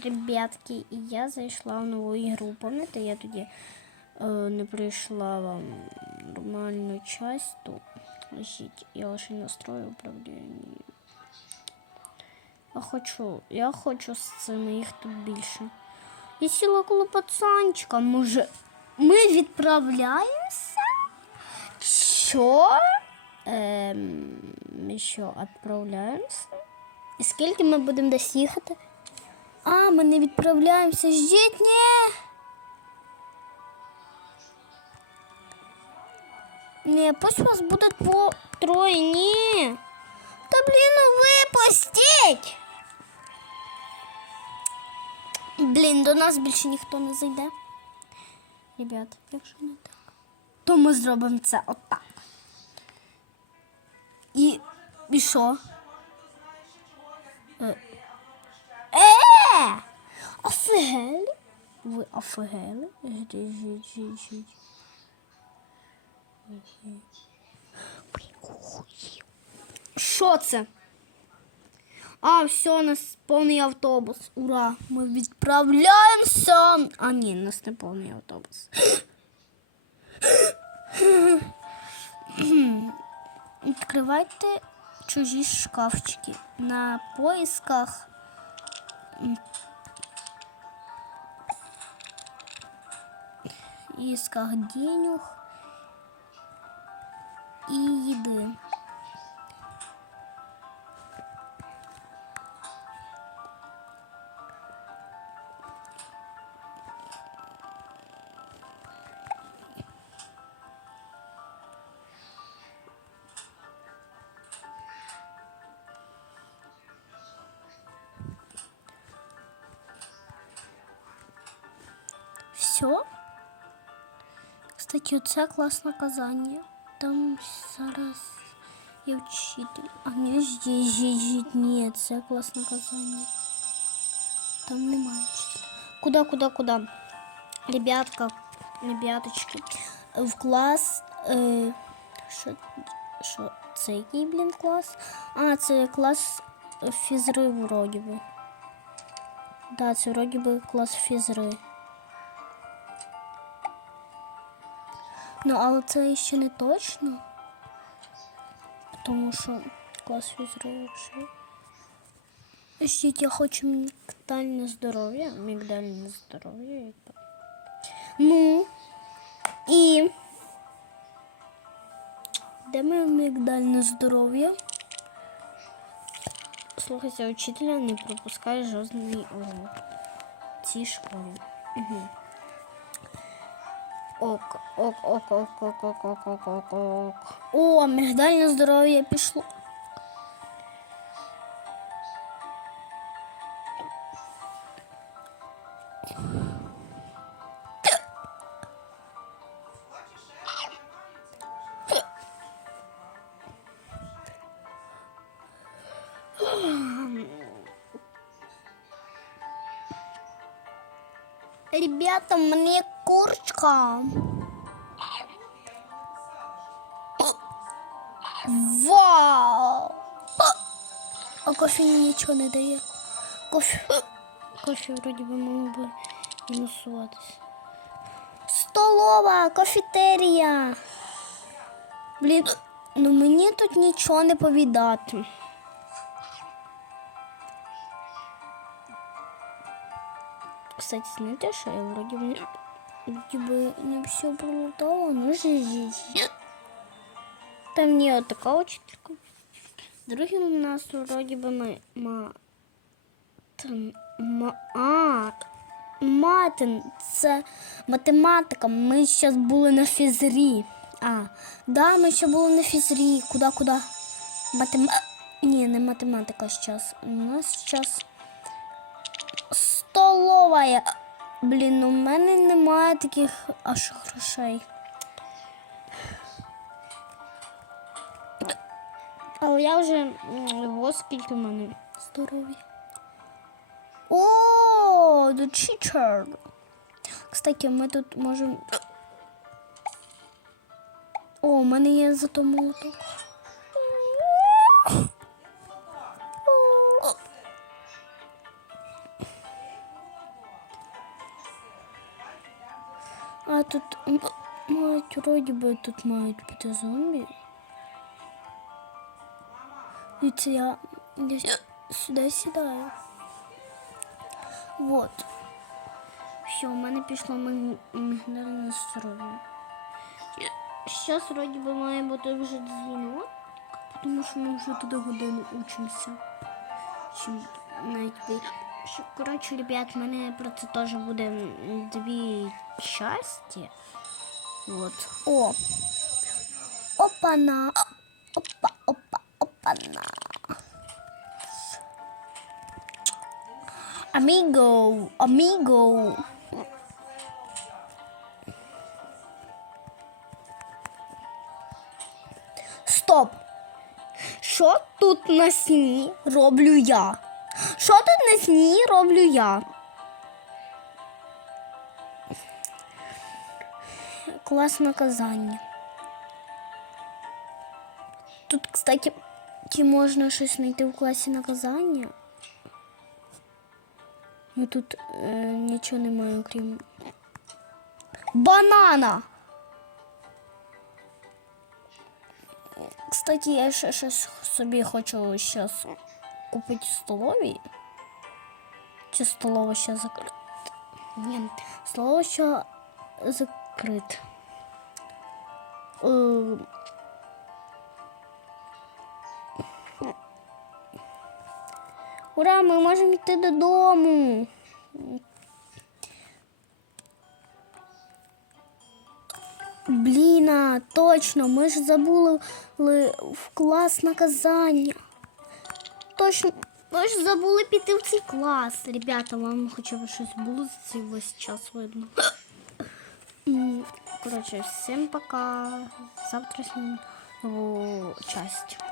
ребятки, я зайшла в нову ігру. Пам'ятаєте, я тоді е, не прийшла вам нормальну часть, то я лише настрою управління. Я хочу, я хочу з цими їх тут більше. Я сіла коло пацанчика, може, ми відправляємося? Що? Ем, що, відправляємося? І скільки ми будемо десь їхати? А, ми не відправляємося. Ждіть, ні. Ні, пусть вас буде по троє, ні. Та блін, ну випустіть. Блін, до нас більше ніхто не зайде. Ребят, якщо не так, то ми зробимо це отак. І, і що? Офігели? Ви жди. Що це? А, все, у нас повний автобус. Ура! Ми відправляємося. А, ні, у нас не повний автобус. Відкривайте чужі шкафчики на поисках. Исках денег и еды. Все. Кстати, оце класне казання. Там зараз є вчитель. А ні, ждіть, ждіть, ждіть. Ні, це класне казання. Там немає вчителя. Куда, куда, куда? Ребятка, ребяточки, в клас. Е, що, що, це який, блін, клас? А, це клас фізри вроді би. Да, це вроді би клас фізри. Ну, але це ще не точно. Тому що клас вже. Ждіть, я хочу мігдальне здоров'я. Мігдальне здоров'я. Ну. І. Де моє мігдальне здоров'я? Слухайся, учителя не пропускай жодний урок в цій школі. Угу. Ок, ок, ок, ок, ок, ок, ок, ок, ок, ок. О, мігдальне здоров'я пішло. Ребята, мне курочка. Вау! А кофе нічого не дає. Кофе. Кофе вроді би мав би мінусуватися. Столова, кафетерія. Блін, ну мені тут нічого не повідати. Кстати, знаете, что я вроде бы, вроде бы не все пролетало, но здесь. Там не така учителька. Другим у нас вроде бы мы ма... Тан... Ма... А, матин, це математика. Ми зараз були на фізрі. А, да, ми ще були на фізрі. Куда, куда? Матема... Ні, не математика зараз. У нас зараз столова. Блін, у мене немає таких аж грошей. Але я вже ось скільки в мене здоров'я. О, the teacher. Кстати, ми тут можемо. О, у мене є зато молоток. А тут мають вроді би тут мають бути зомбі. Дивіться, я десь сюди сідаю. Вот. Все, у мене пішло мігнальне здоров'я. Зараз вроді би має бути вже дзвінок, тому що ми вже туди годину учимося. Чи навіть Коротше, ребят, в мене про це теж буде м, дві часті. Вот. О! Опана! Опа, опа, опана! Аміго! Аміго! Стоп! Що тут на сні роблю я? Що тут на сні роблю я? Клас наказання. Тут, кстати, чи можна щось знайти в класі наказання? Ну тут е, нічого немає, окрім банана. Кстати, я ще щось собі хочу зараз купити в столовій. Чи столова ще закрита? Ні, столова ще. Е, Ура, ми можемо йти додому. Блін, а, точно, ми ж забули в клас наказання. Точно, ми ж забули піти в цей клас. Ребята, вам хоча б щось було за цей весь час видно. Коротше, всім пока. Завтра нову часть.